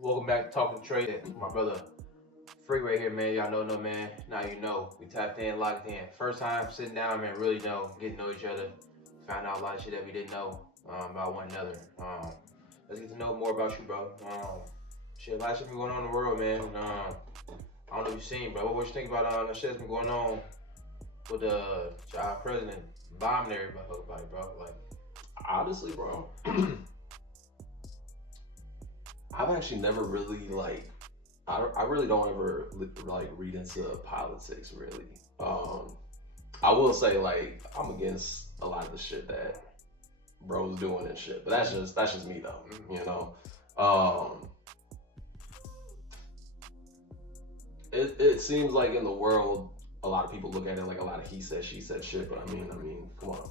Welcome back to Talking Trade. My brother Free right here, man. Y'all know, man. Now you know. We tapped in, locked in. First time sitting down, man. Really getting to know each other. Found out a lot of shit that we didn't know about one another. Let's get to know more about you, bro. Shit, a lot of shit been going on in the world, man. I don't know if you've seen, bro. What you think about the shit that's been going on with the president bombing everybody, bro? Like, honestly, bro, I've actually never really I really don't ever read into politics really. I will say I'm against a lot of the shit that bro's doing and shit, but that's just me though, you know. It seems like in the world a lot of people look at it like a lot of he said she said shit, but I mean, come on.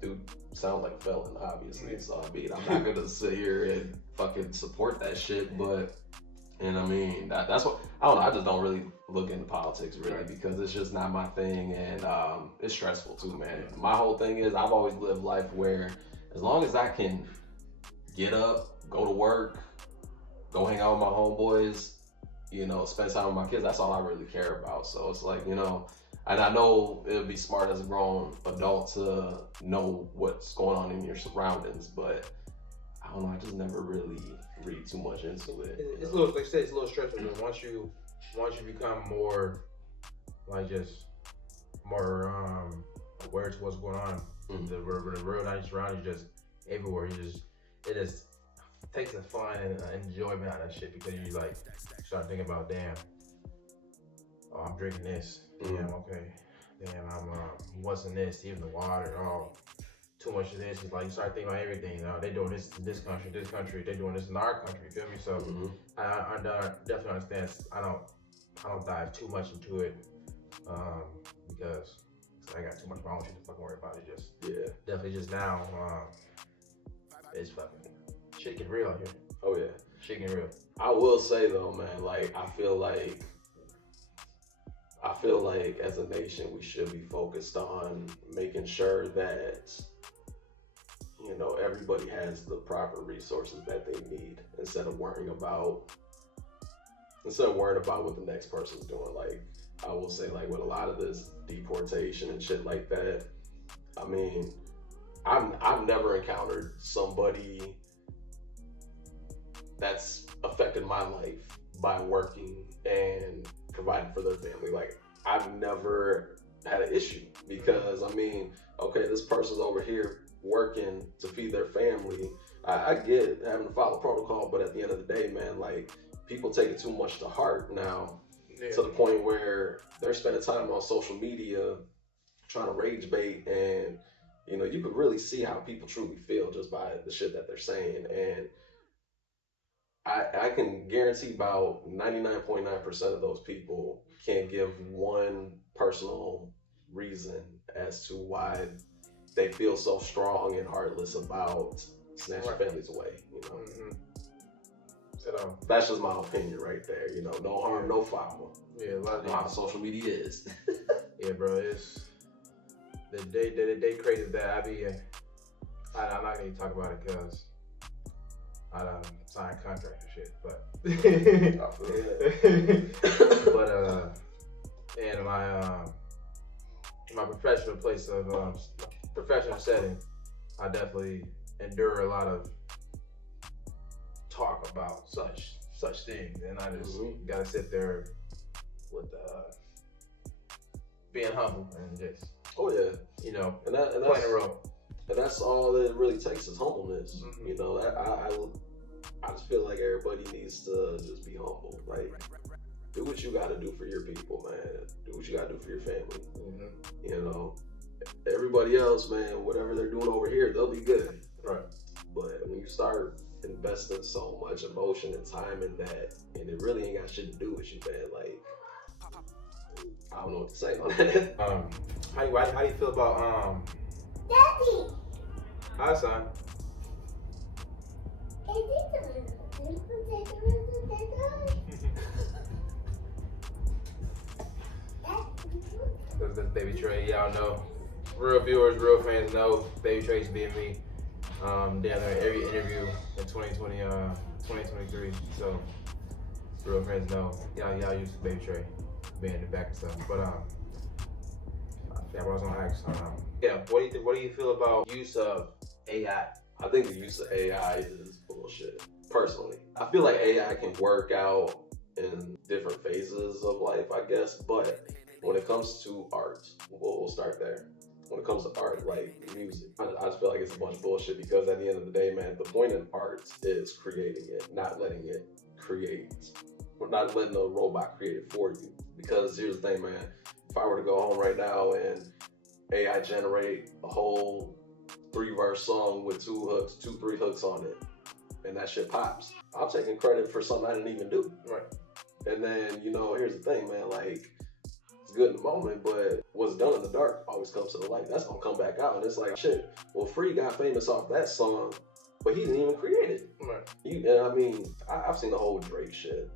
Dude sound like a felon, obviously, so I'm not gonna sit here and fucking support that shit, but, and I mean, that's what, I don't know, I just don't really look into politics really, because it's just not my thing, and it's stressful too, man. My whole thing is, I've always lived life where, as long as I can get up, go to work, go hang out with my homeboys, you know, spend time with my kids, that's all I really care about. So it's like, you know, and I know it would be smart as a grown adult to know what's going on in your surroundings, but I don't know, I just never really read too much into it. It's a little, like I said, it's a little stressful. Once you become more, like, just more aware to what's going on, the real not just around you, just everywhere. It just takes the fun and enjoyment out of that shit, because you like start thinking about, damn, oh, I'm drinking this. Damn, okay. Damn, I'm what's in this? Even the water. Oh, too much of this. It's like you start thinking about everything. They doing this in this country. They doing this in our country. You feel me? So I definitely understand. I don't dive too much into it because I got too much wrong shit to fucking worry about. It just definitely just now it's fucking shit get real out here. Oh yeah, shit get real. I will say though, man, like I feel like as a nation we should be focused on making sure that, you know, everybody has the proper resources that they need, instead of worrying about what the next person's doing. Like, I will say, like, with a lot of this deportation and shit like that, I mean, I've never encountered somebody that's affected my life by working and providing for their family. Like, I've never had an issue, because I mean, okay, this person's over here working to feed their family. I get having to follow protocol, but at the end of the day, man, like, people take it too much to heart now, to the point where they're spending time on social media trying to rage bait, and you know, you could really see how people truly feel just by the shit that they're saying. And I can guarantee about 99.9% of those people can't give one personal reason as to why they feel so strong and heartless about snatching families away, you know. So that's just my opinion right there, you know. No harm, no foul. Yeah, a lot of how social media is. Yeah, bro, it's the day crazy that I'm not gonna talk about it because I done signed contracts and shit, but in my professional place of professional setting, I definitely endure a lot of talk about such things, and I just gotta sit there with being humble and just you know, and that's playing a role. And that's all it really takes is humbleness. You know, I just feel like everybody needs to just be humble. Like, do what you got to do for your people, man. Do what you got to do for your family. You know, everybody else, man, whatever they're doing over here, they'll be good. Right. But when you start investing so much emotion and time in that, and it really ain't got shit to do with you, man, like, I don't know what to say on that. How do you feel about Daddy! Hi, son. That's Baby Tray. Y'all know. Real viewers, real fans know Baby Tray's being me. Damn near every interview in 2023. So real friends know y'all used to Baby Tray being in the back and stuff. But I forgot what I was gonna ask. Yeah, what do you think? What do you feel about use of AI? I think the use of AI is bullshit. Personally, I feel like AI can work out in different phases of life, I guess. But when it comes to art, we'll start there. When it comes to art, like music, I just feel like it's a bunch of bullshit because at the end of the day, man, the point in art is creating it, not letting it create. We're not letting a robot create it for you. Because here's the thing, man. If I were to go home right now and AI generate a whole 3-verse song with 3 hooks on it, and that shit pops, I'm taking credit for something I didn't even do. Right. And then, here's the thing, man, like, it's good in the moment, but what's done in the dark always comes to the light. That's gonna come back out, and it's like, shit, well, Free got famous off that song, but he didn't even create it. Right. I've seen the whole Drake shit.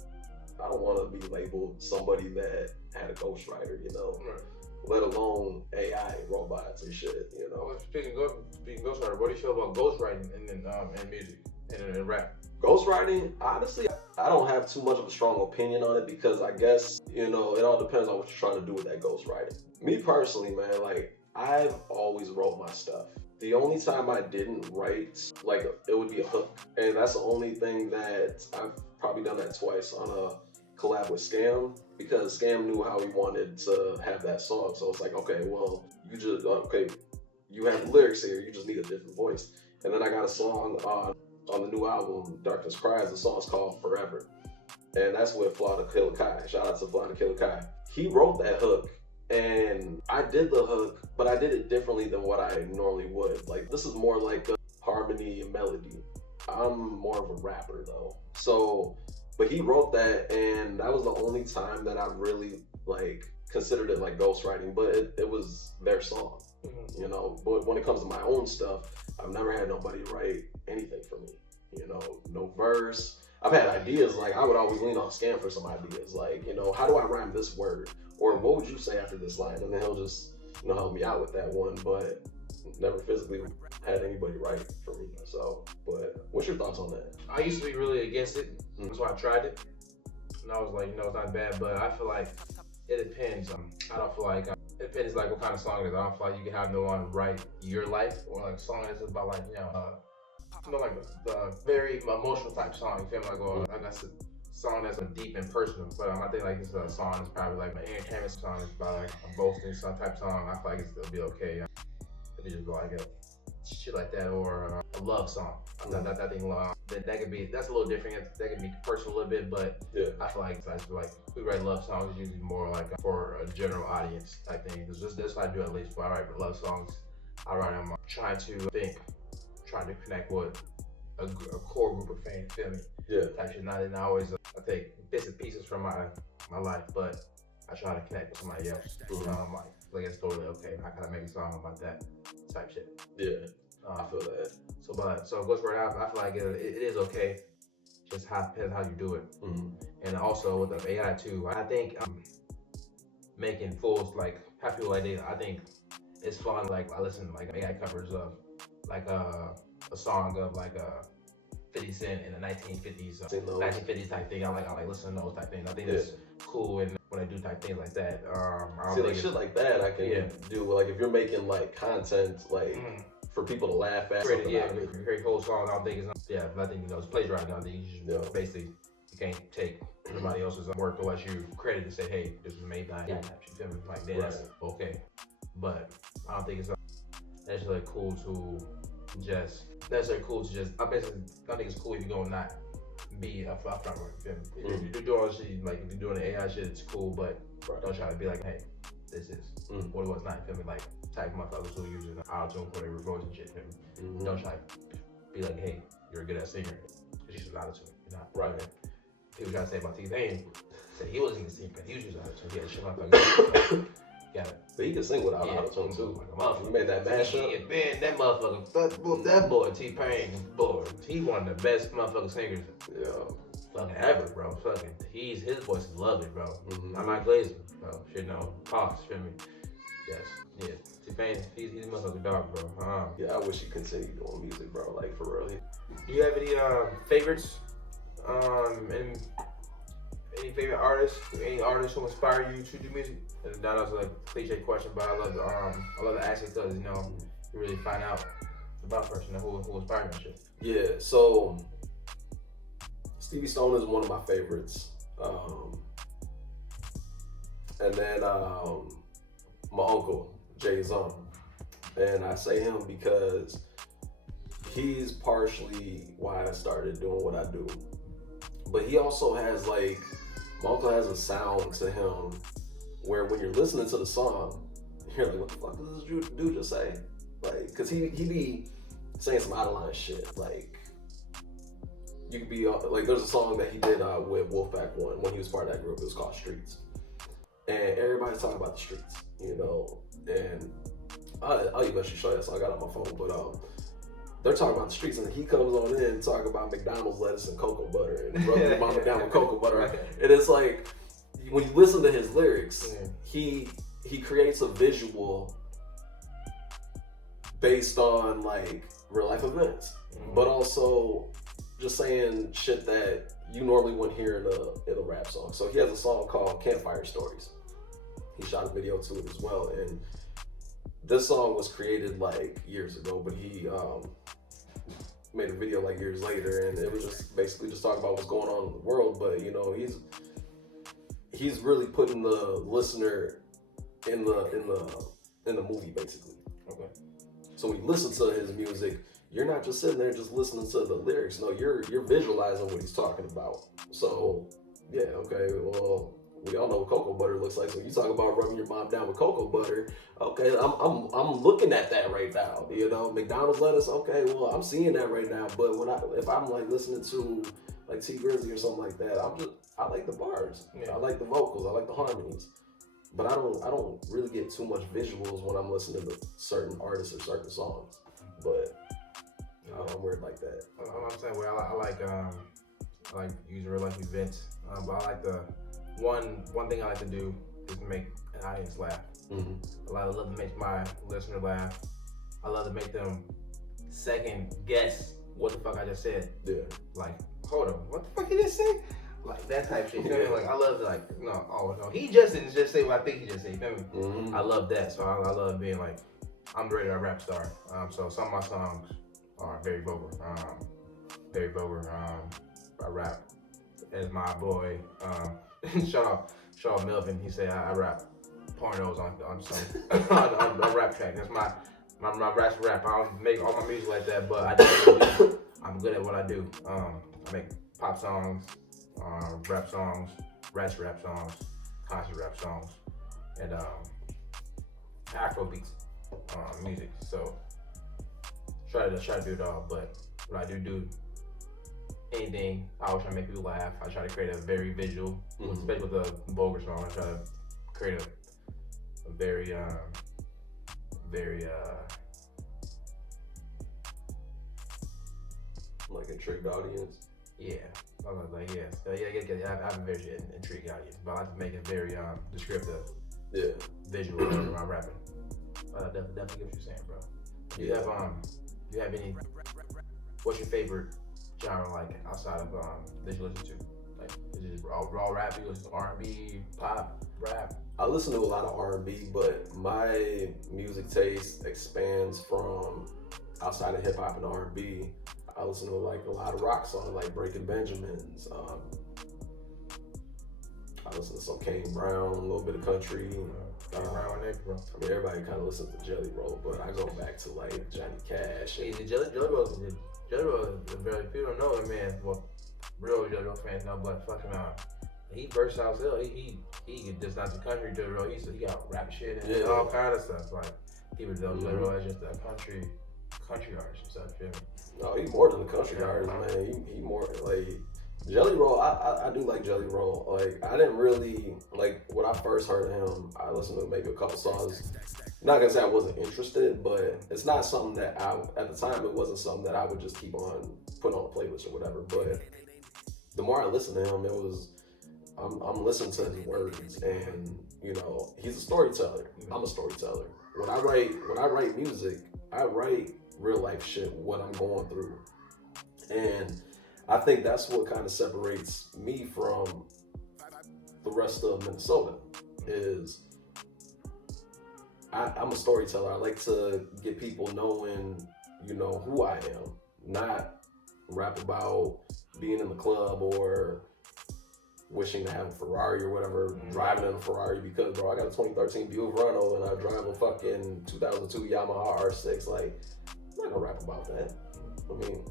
I don't want to be labeled somebody that had a ghostwriter, Right. let alone AI robots and shit, Well, speaking ghostwriter, what do you feel about ghostwriting in music and in rap? Ghostwriting, honestly, I don't have too much of a strong opinion on it because I guess, it all depends on what you're trying to do with that ghostwriting. Me personally, man, like, I've always wrote my stuff. The only time I didn't write, like, it would be a hook. And that's the only thing that I've probably done that twice on a collab with Scam, because Scam knew how he wanted to have that song. So it's like, okay, well, you have the lyrics here, you just need a different voice. And then I got a song on the new album, Darkness Cries. The song's called Forever. And that's with Fly to Kill Kai. Shout out to Fly to Kill Kai. He wrote that hook. And I did the hook, but I did it differently than what I normally would. Like, this is more like a harmony and melody. I'm more of a rapper though. So, but he wrote that, and that was the only time that I really like considered it like ghostwriting, but it was their song, But when it comes to my own stuff, I've never had nobody write anything for me, no verse. I've had ideas, like I would always lean on Scam for some ideas, like, how do I rhyme this word? Or what would you say after this line? And then he'll just, help me out with that one, but never physically had anybody write for me. So, but what's your thoughts on that? I used to be really against it. That's why I tried it. And I was like, it's not bad, but I feel like it depends. I don't feel like, it depends like what kind of song it is. I don't feel like you can have no one write your life, or like a song that's about like, like the very emotional type song. You feel me? Like, or that's a song that's deep and personal. But I think like this is a song that's probably like an entertainment song. It's about like a boasting some type song. I feel like it'll be okay. If you just go like a shit like that, or a love song. That thing, that could be, that's a little different. That could be personal a little bit, but yeah. I feel like we write love songs, it's usually more like for a general audience type thing. Because that's what I do at least. But I write love songs. I write them trying to connect with a core group of fans. Feel me? Yeah. Type shit. Not always. I take bits and pieces from my life, but I try to connect with somebody else. I'm like it's totally okay. I gotta make a song about that type shit. Yeah. I feel that. So ghostwriting, I feel like it is okay. Just depends how you do it. And also with the AI too, I think making fools like have people like that. I think it's fun. Like I listen to like AI covers of like a song of like 50 Cent in the 1950s, 1950s type thing. I like listening to those type things. I think it's cool, and when I do type things like that, I see, like shit like that I can do. Like if you're making like content like for people to laugh at. Create whole song. I don't think I think it's plagiarizing. I think basically you can't take somebody else's work unless you credit and say, hey, this was made by AI. You feel me? Like then that's okay. But I don't think it's necessarily cool to just. I think it's cool if you're gonna not be a front runner. If you're doing all this shit, like if you're doing the AI shit, it's cool, but don't try to be like, hey, this is what it was not. Feel me? Like type motherfuckers who using auto-tune for their voice and shit. Feel me? Don't try to be like, hey, you're a good ass singer because you use auto-tune. You're not. Right. People try to say about T-Pain, said he wasn't even singing, he was using auto-tune. He had shit motherfucker. Yeah. But he can sing without auto-tune too. Like he made that mashup. Man, that motherfucker, that boy T-Pain, boy, he one of the best motherfucking singers fucking ever, bro. Fucking, his voice is lovely, bro. I'm not glazing, bro. Shit, no, Pops, feel me? Yes, yeah. famous. He's a motherfucking dog, bro. Yeah, I wish he continued doing music, bro. Like for real. Do you have any favorites? And any favorite artists? Any artists who inspire you to do music? And that was like a cliche question, but I love to ask it because you really find out about a person who inspired me and shit. Yeah. So Stevie Stone is one of my favorites. And then my uncle, Jay-Z. And I say him because he's partially why I started doing what I do. But he also has my uncle has a sound to him where when you're listening to the song, you're like, what the fuck does this dude just say? Like, cause he be saying some out of line shit. Like, you could be like, there's a song that he did with Wolfpack One when he was part of that group. It was called Streets. And everybody's talking about the streets, and I'll eventually show you that song I got on my phone, but they're talking about the streets, and he comes on in and talking about McDonald's lettuce and cocoa butter and rubbing your mama down with cocoa butter. And it's like, when you listen to his lyrics, he creates a visual based on like real life events, but also just saying shit that you normally wouldn't hear in a rap song. So he has a song called Campfire Stories. He shot a video to it as well, and this song was created like years ago, but he made a video like years later, and it was just basically just talking about what's going on in the world. But he's really putting the listener in the movie basically. Okay. So when you listen to his music, you're not just sitting there just listening to the lyrics. No, you're visualizing what he's talking about. So yeah, okay, well, we all know what cocoa butter looks like. So when you talk about rubbing your mom down with cocoa butter, okay, I'm looking at that right now. McDonald's lettuce, okay, well, I'm seeing that right now. But if I'm like listening to like T Grizzly or something like that, I like the bars. Yeah. I like the vocals, I like the harmonies. But I don't really get too much visuals when I'm listening to certain artists or certain songs. But I'm weird like that. I'm saying, I like using real life events. But I like one thing I like to do is make an audience laugh. Mm-hmm. I love to make my listener laugh. I love to make them second guess what the fuck I just said. Yeah. Like, hold on, what the fuck he just say? Like that type shit. You know what I mean? Like I love to no, he just didn't just say what I think he just said. You feel me? Mm-hmm. I love that. So I love being like, I'm ready to rap star. So some of my songs are very vulgar. I rap as my boy. Shout out Melvin. He said I rap pornos on some on a rap track. That's my rap. I don't make all my music like that, but I'm good at what I do. I make pop songs, rap songs, rap songs, concert rap songs, and Afrobeats music. So try to do it all. But when I do anything, I always try to make people laugh. I try to create a very visual, especially with the vulgar song. I try to create a very like intrigued audience. Yeah, I was like, yes, I have a very intrigued audience, but I like to make it very descriptive, visual when I'm rapping. I definitely get what you're saying, bro. Do you have any? What's your favorite genre like outside of that you listen to? Like, is it raw rap? You listen to R&B, pop, rap? I listen to a lot of R&B, but my music taste expands from outside of hip hop and R&B. I listen to like a lot of rock songs, like Breaking Benjamins. I listen to some Kane Brown, a little bit of country. Brown, bro. I mean, everybody kind of listens to Jelly Roll, but I go back to like Johnny Cash. Hey, the Jelly Roll is very, people don't know him, man. Well, real Jelly Roll fans know, but fucking he versatile as hell. He just not the country Jelly Roll. He got rap shit and all kind of stuff. Like people don't Jelly Roll as just a country artist and stuff. You know? No, he's more than a country artist, man. He more like Jelly Roll. I do like Jelly Roll. Like I didn't really like when I first heard him. I listened to maybe a couple songs. Not gonna say I wasn't interested, but it's not something that at the time it wasn't something that I would just keep on putting on a playlist or whatever. But the more I listened to him, it was I'm listening to his words, and he's a storyteller. I'm a storyteller, when I write music, I write real life shit, what I'm going through. And I think that's what kind of separates me from the rest of Minnesota is I'm a storyteller. I like to get people knowing, you know, who I am, not rap about being in the club or wishing to have a Ferrari or whatever, driving in a Ferrari because, bro, I got a 2013 Buick Renault and I drive a fucking 2002 Yamaha R6. Like, I'm not gonna rap about that. I mean,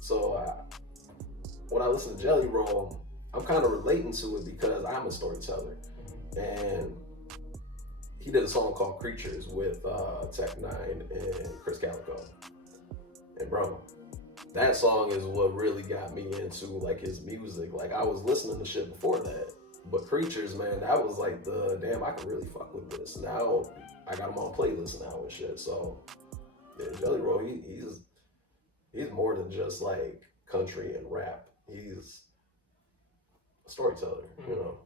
so when I listen to Jelly Roll, I'm kind of relating to it because I'm a storyteller. And he did a song called Creatures with Tech Nine and Chris Calico. And bro, that song is what really got me into like his music. Like I was listening to shit before that, but Creatures, man, that was like the damn, I can really fuck with this. Now I got him on playlist now and shit. So yeah, Jelly Roll, he's more than just like country and rap. He's a storyteller, you know.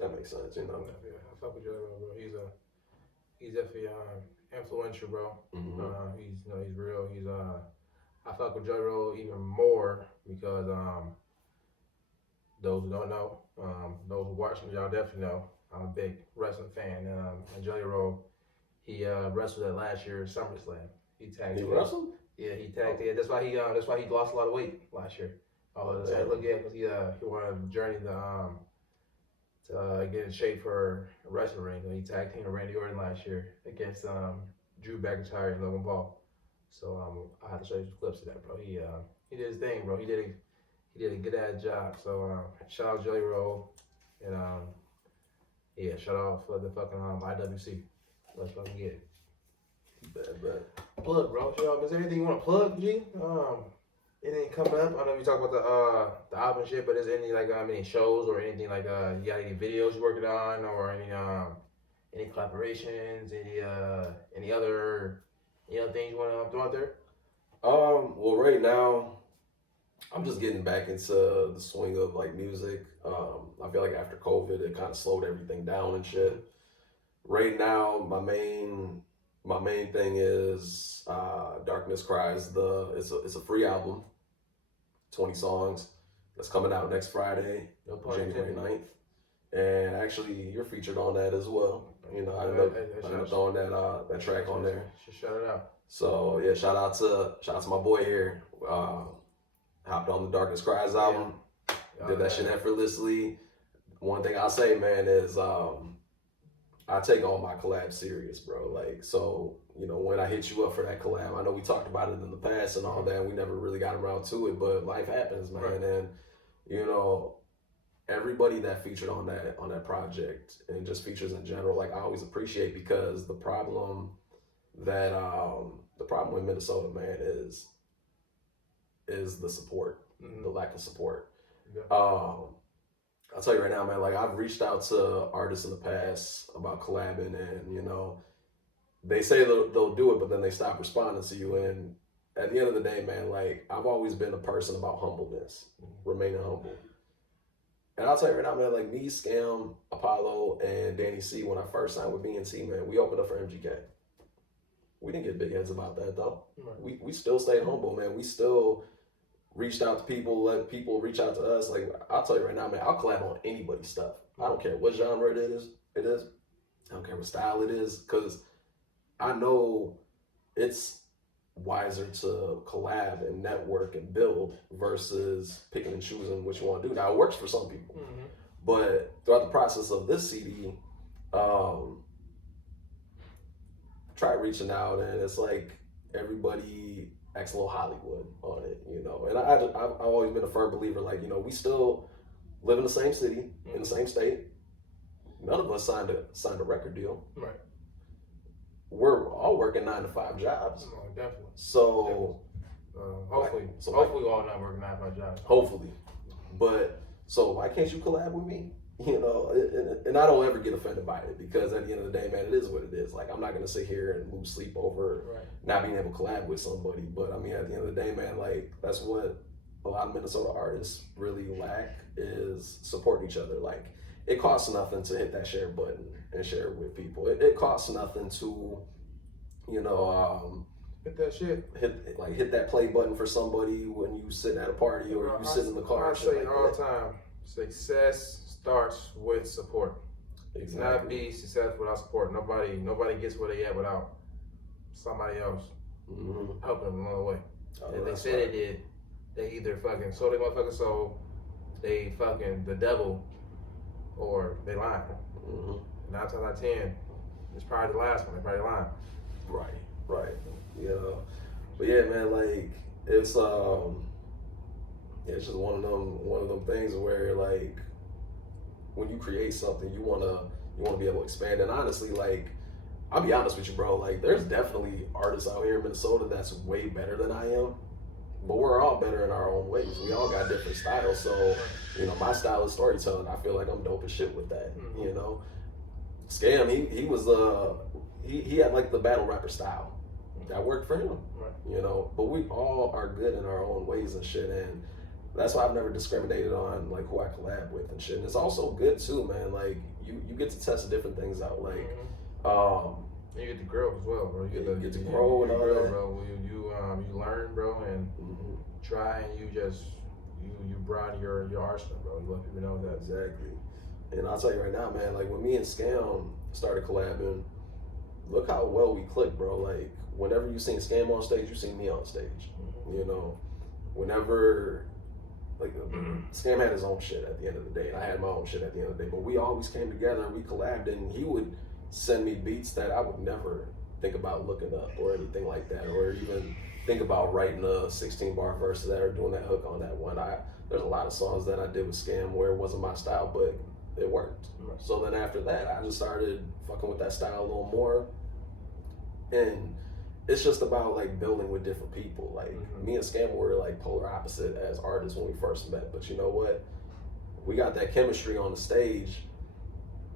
That makes sense, you know. Yeah, I fuck with Jelly Roll, bro. He's definitely influential, bro. He's real. I fuck with Jelly Roll even more because those who don't know, those who watching, y'all definitely know. I'm a big wrestling fan. And Jelly Roll, he wrestled at last year's SummerSlam. He wrestled? Yeah, he tagged. Yeah, that's why he lost a lot of weight last year. Because he wanted to journey to get in shape for a wrestling ring. And he tagged team with Randy Orton last year against Drew McIntyre and Logan Paul. So I have to show you some clips of that, bro. He did his thing, bro. He did a good ass job. So shout out Jelly Roll, and yeah, shout out for the fucking IWC. Let's fucking get it. Bad. Plug, bro. Is there anything you want to plug, G? Anything coming up? I know we talk about the album shit, but is there any like any shows or anything like you got any videos you're working on or any collaborations, any other things you want to throw out there? Well, right now, I'm just getting back into the swing of like music. I feel like after COVID, it kind of slowed everything down and shit. Right now, my main thing is Darkness Cries. It's a free album, 20 songs. That's coming out next Friday, January 9th. And actually, you're featured on that as well. You know, I ended up throwing that track on there. Shout it out. So yeah, shout out to my boy here. Hopped on the Darkness Cries album. Did that shit effortlessly. One thing I'll say, man, is I take all my collabs serious, bro. Like, so, you know, when I hit you up for that collab, I know we talked about it in the past and all that, and we never really got around to it, but life happens, man. Right. And, you know, everybody that featured on that project and just features in general, like I always appreciate, because the problem with Minnesota, man, is the support, the lack of support. Yeah. I'll tell you right now, man, like I've reached out to artists in the past about collabing, and, you know, they say they'll do it, but then they stop responding to you. And at the end of the day, man, like I've always been a person about humbleness, remaining humble. And I'll tell you right now, man, like me, Scam, Apollo, and Danny C, when I first signed with BNT, man, we opened up for MGK. We didn't get big heads about that, though. Right. We still stayed humble, man. We still reached out to people, let people reach out to us. Like, I'll tell you right now, man, I'll collab on anybody's stuff. I don't care what genre it is. I don't care what style it is, because I know it's wiser to collab and network and build versus picking and choosing what you want to do. Now, it works for some people, but throughout the process of this CD, try reaching out, and it's like everybody acts a little Hollywood on it, you know. And I've always been a firm believer, like, you know, we still live in the same city, in the same state. None of us signed a record deal. Right. We're all working 9-to-5 jobs. Oh, definitely. So hopefully we're all not working 9-to-5 jobs. Hopefully. But so why can't you collab with me? You know, and I don't ever get offended by it, because at the end of the day, man, it is what it is. Like, I'm not going to sit here and lose sleep over not being able to collab with somebody. But I mean, at the end of the day, man, like, that's what a lot of Minnesota artists really lack, is supporting each other. Like, it costs nothing to hit that share button and share it with people. It costs nothing to, you know, hit that shit. Hit that play button for somebody when you sit at a party or you sit in the car. I say it all the time. Success starts with support. Exactly. Not be successful without support. Nobody gets where they at without somebody else helping them along the way. If they say they did, they either fucking sold their motherfucking soul, they fucking the devil, or they lying. 9 times out of 10, it's probably the last one. They probably lying. Right. You know, but yeah, man, like it's just one of them things where like when you create something, you wanna be able to expand. And honestly, like I'll be honest with you, bro. Like there's definitely artists out here in Minnesota that's way better than I am. But we're all better in our own ways. We all got different styles. So, you know, my style is storytelling. I feel like I'm dope as shit with that. You know, Scam, he was he had like the battle rapper style. That worked for him. You know, but we all are good in our own ways and shit. And that's why I've never discriminated on like who I collab with and shit. And it's also good too, man. Like you get to test different things out. Like you get to grow as well, bro. You get to grow and all that, bro. You learn, bro, and try, and you broaden your arsenal, bro. You let people know that. Exactly. And I'll tell you right now, man. Like when me and Scam started collabing, look how well we clicked, bro. Like whenever you seen Scam on stage, you seen me on stage. You know, whenever like Scam had his own shit at the end of the day, and I had my own shit at the end of the day. But we always came together and we collabed, and he would send me beats that I would never think about looking up or anything like that, or even think about writing a 16-bar verse to that or doing that hook on that one. There's a lot of songs that I did with Scam where it wasn't my style, but it worked. So then after that, I just started fucking with that style a little more. And it's just about like building with different people. Like me and Scam were like polar opposite as artists when we first met, but you know what? We got that chemistry on the stage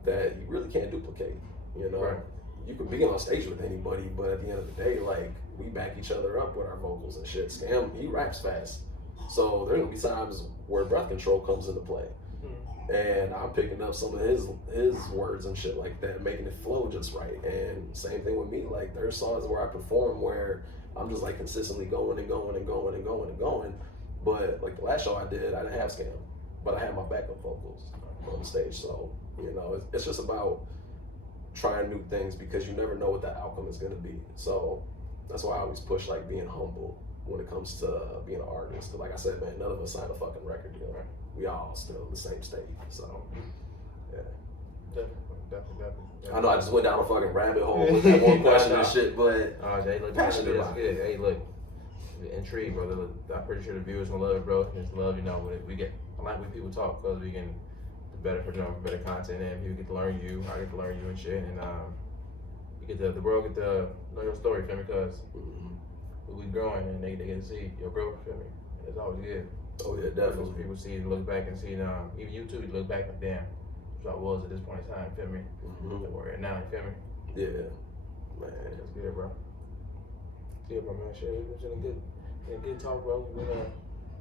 that you really can't duplicate. You know, you can be on stage with anybody, but at the end of the day, like we back each other up with our vocals and shit. Scam, he raps fast, so there's gonna be times where breath control comes into play, and I'm picking up some of his words and shit like that, making it flow just right. And same thing with me. Like there's songs where I perform where I'm just like consistently going and going and going and going and going. But like the last show I did, I didn't have Scam, but I had my backup vocals on the stage. So you know, it's just about trying new things because you never know what that outcome is going to be. So that's why I always push like being humble when it comes to being an artist. Cause like I said, man, none of us signed a fucking record deal. We all still in the same state. So yeah. Definitely. I know I just went down a fucking rabbit hole with that one question and shit, but hey, look, that's good. Hey, look, intrigued, brother. I'm pretty sure the viewers gonna love it, bro. Just love, you know, I like when people talk because we can better content, and people get to learn you. I get to learn you and shit, and you get the world get to know your story, feel me? Because we growing, and they get to see your growth, feel me? It's always good. Oh yeah, definitely. People see and look back and see, even you too. You look back and damn, so I was at this point in time, feel me? Where at now, you feel me? Yeah, man. That's good, bro. Good, bro, man. Shit, it's been a good talk, bro. We're gonna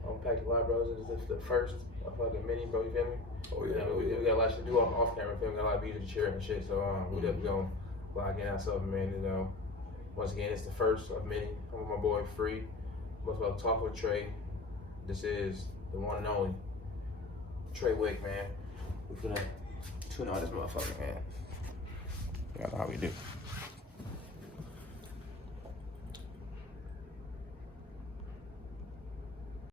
unpack a lot, bro. This is the first fucking mini, bro. You feel me? Oh yeah. We got a lot to do off camera, feel me? Got a lot of videos to share and shit. So we definitely gonna lock in ourselves, man. You know, once again, it's the first of many. I'm with my boy Free. Most of Talk with Trey. This is the one and only Traywick, man. We finna tune on this motherfucker, man. You know how we do.